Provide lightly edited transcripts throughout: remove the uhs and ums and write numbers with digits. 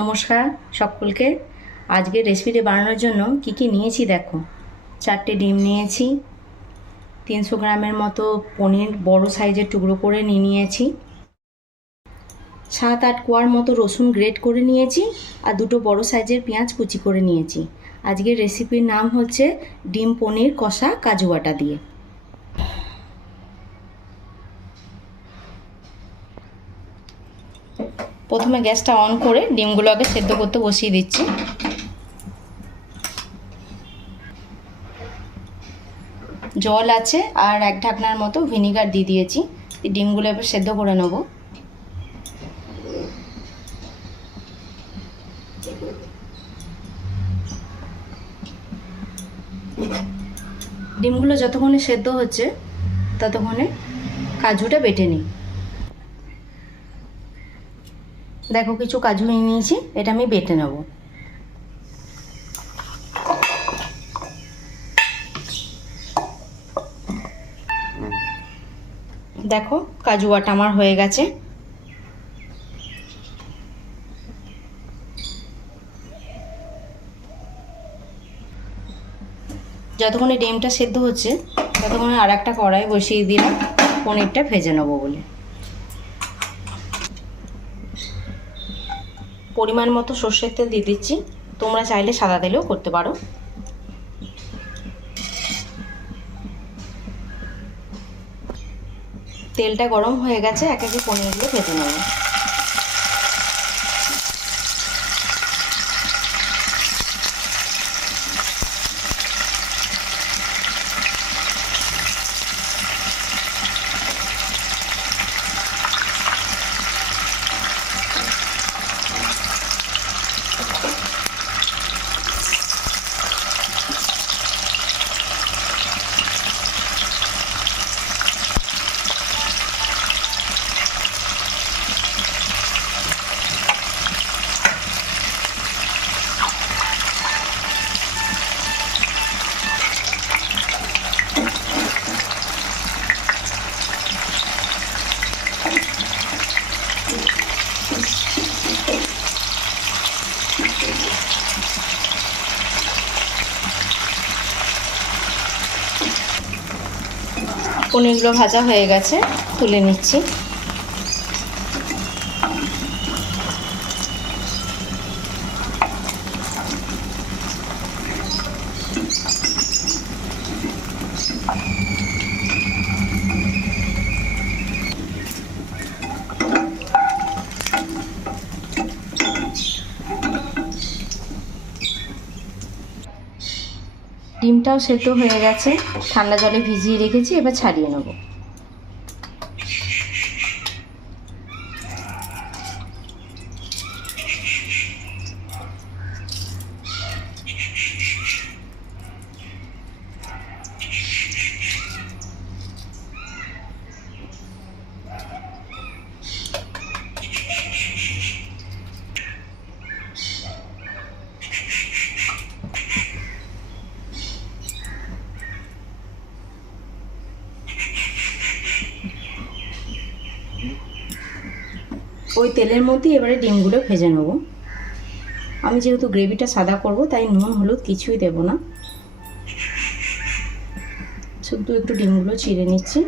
নমস্কার সকলকে। আজকে রেসিপিটি বানানোর জন্য কি নিয়েছি দেখো। 4টে ডিম নিয়েছি, 300 গ্রামের মতো পনির বড় সাইজের টুকরো করে নিয়েছি, 7-8 কোয়ার মতো রসুন গ্রেট করে নিয়েছি, আর 2টো বড় সাইজের পেঁয়াজ কুচি করে নিয়েছি। আজকের রেসিপির নাম হচ্ছে ডিম পনির কষা কাজু বাটা দিয়ে। প্রথমে গ্যাসটা অন করে ডিমগুলো আগে সেদ্ধ করতে বসিয়ে দিচ্ছি। জল আছে আর 1 ঢাকনার মতো ভিনিগার দিয়ে দিয়েছি। এই ডিমগুলো এবার সেদ্ধ করে নেব। ডিমগুলো যতক্ষণে সেদ্ধ হচ্ছে ততক্ষণে কাজুটা বেটে নিই। দেখো কিছু কাজু নিয়ে নিয়েছি, এটা আমি বেটে নেব। দেখো কাজু বাটা আমার হয়ে গেছে। যতক্ষণে ডিমটা সেদ্ধ হচ্ছে ততক্ষণে আর একটা কড়াই বসিয়ে দিলাম পনিরটা ভেজে নেব বলে। পরিমাণ মতো সর্ষের তেল দিয়ে দিচ্ছি, তোমরা চাইলে সাদা তেলেও করতে পারো। তেলটা গরম হয়ে গেছে, এক একে পনিরগুলো ভেজে নেব। পনিরগুলো ভাজা হয়ে গেছে, তুলে নিচ্ছি। ডিমটাও সেদ্ধ হয়ে গেছে, ঠান্ডা জলে ভিজিয়ে রেখেছি, এবার ছাড়িয়ে নেব। ওই তেলের মধ্যে এবারে ডিমগুলো ভেজে নেব। আমি যেহেতু গ্রেভিটা সাদা করব তাই নুন হলুদ কিছুই দেব না, শুধু একটু ডিমগুলো চিড়ে নিচ্ছি।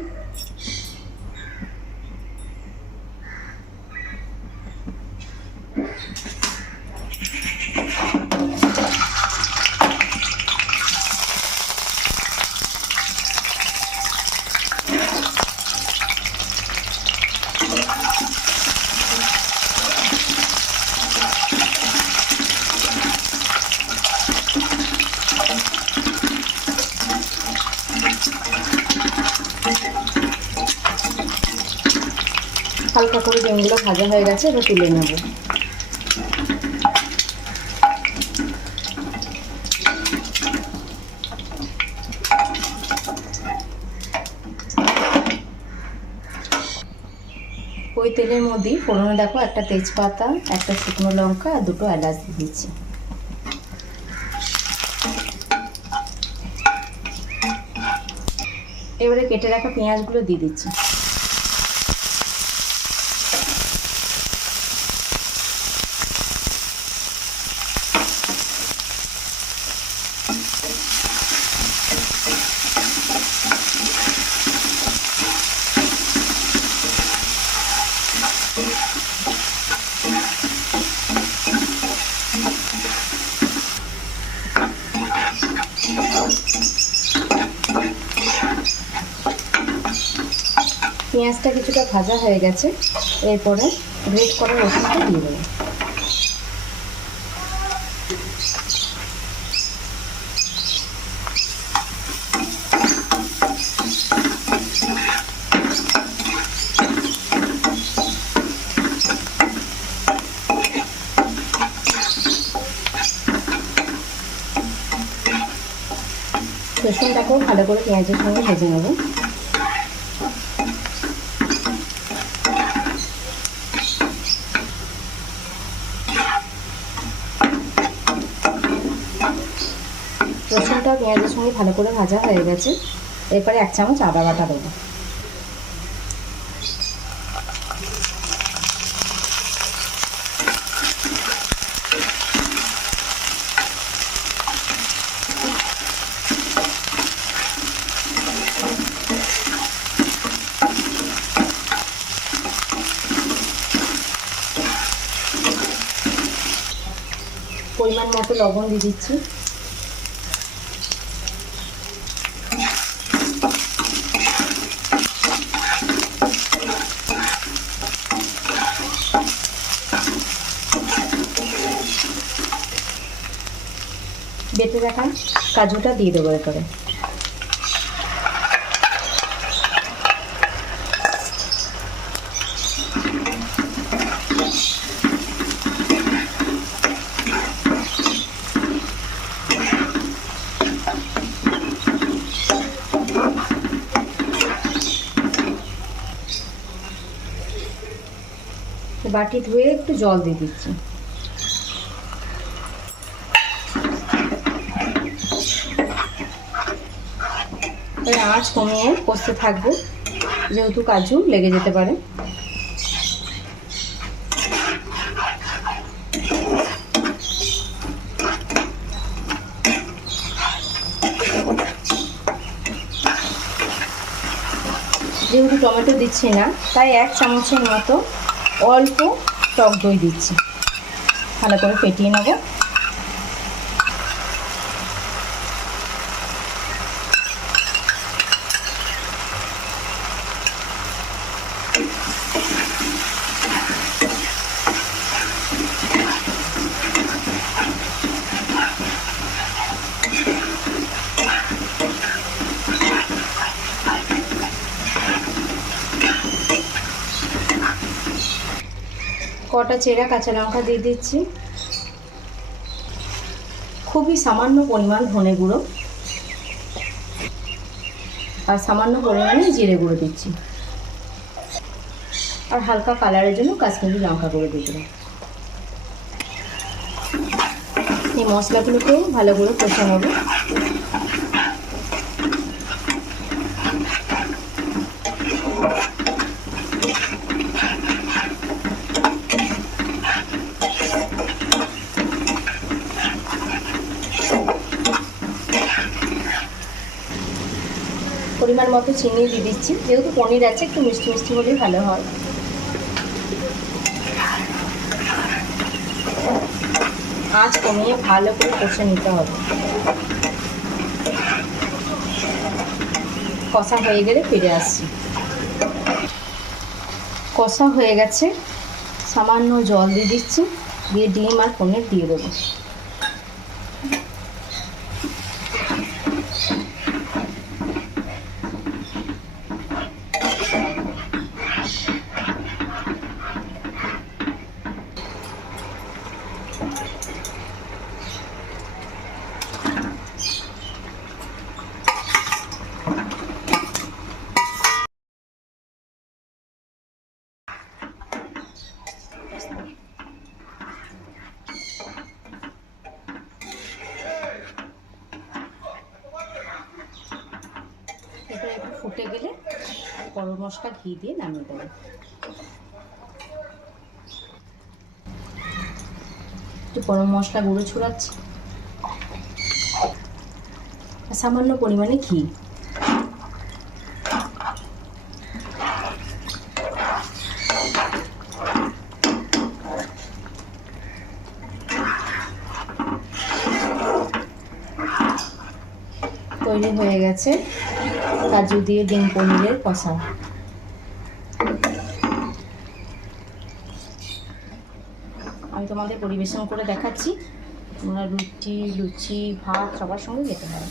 হালকা করে ডিমগুলো ভাজা হয়ে গেছে, এবার তুলে নেব। ওই তেলের মধ্যেই ফোড়নে দেখো একটা তেজপাতা, একটা শুকনো লঙ্কা আর 2টো এলাচ দিয়ে দিচ্ছি। এবারে কেটে রাখা পেঁয়াজগুলো দিয়ে দিচ্ছি। পেঁয়াজটা কিছুটা ভাজা হয়ে গেছে, এরপরে গ্রেট করা রসুনটা দিয়ে দেবো। রসুনটাকেও ভালো করে পেঁয়াজের সঙ্গে ভেজে নেব। রসুনটা পেঁয়াজের সঙ্গে ভালো করে ভাজা হয়ে গেছে, এরপরে 1 চামচ আদা বাটা দেবো। পরিমাণ মতো লবণ দিয়ে দিচ্ছি। বেটে রাখা কাজুটা দিয়ে দেবো এরপরে। বাটি ধুয়ে একটু জল দিয়ে দিচ্ছি। আঁচ কমিয়ে কষতে থাকবো, যেহেতু কাজু লেগে যেতে পারে। যেহেতু টমেটো দিচ্ছি না, তাই 1 চামচের মতো অল্প টক দই দিচ্ছি। ভালো করে ফেটিয়ে নেব। কটা চেরা কাঁচা লঙ্কা দিয়ে দিচ্ছি। খুবই সামান্য পরিমাণ ধনে গুঁড়ো আর সামান্য পরিমাণে জিরে গুঁড়ো দিচ্ছি, আর হালকা কালারের জন্য কাশ্মীরি লঙ্কা গুঁড়ো দিয়ে দিলাম। এই মশলাগুলোকেও ভালো করে কষে নেব। পরিমাণ মতো চিনি দিয়ে দিচ্ছি, যেহেতু পনির আছে একটু মিষ্টি মিষ্টি হলেই ভালো হয়। আঁচ কমিয়ে ভালো করে কষে নিতে হবে। কষা হয়ে গেলে ফিরে আসছি। কষা হয়ে গেছে, সামান্য জল দিয়ে দিচ্ছি, দিয়ে ডিম আর পনির দিয়ে দেবো। এটা একটু ফুটে গেলে গরম মশলা ঘি দিয়ে নামিয়ে দেবো। একটু গরম মশলা গুঁড়ো ছড়াচ্ছি, সামান্য পরিমাণে ঘি। তৈরি হয়ে গেছে কাজু দিয়ে ডিম পনিরের কষা। আমি তোমাদের পরিবেশন করে দেখাচ্ছি। তোমরা রুটি, লুচি, ভাত সবার সঙ্গে খেতে পারো।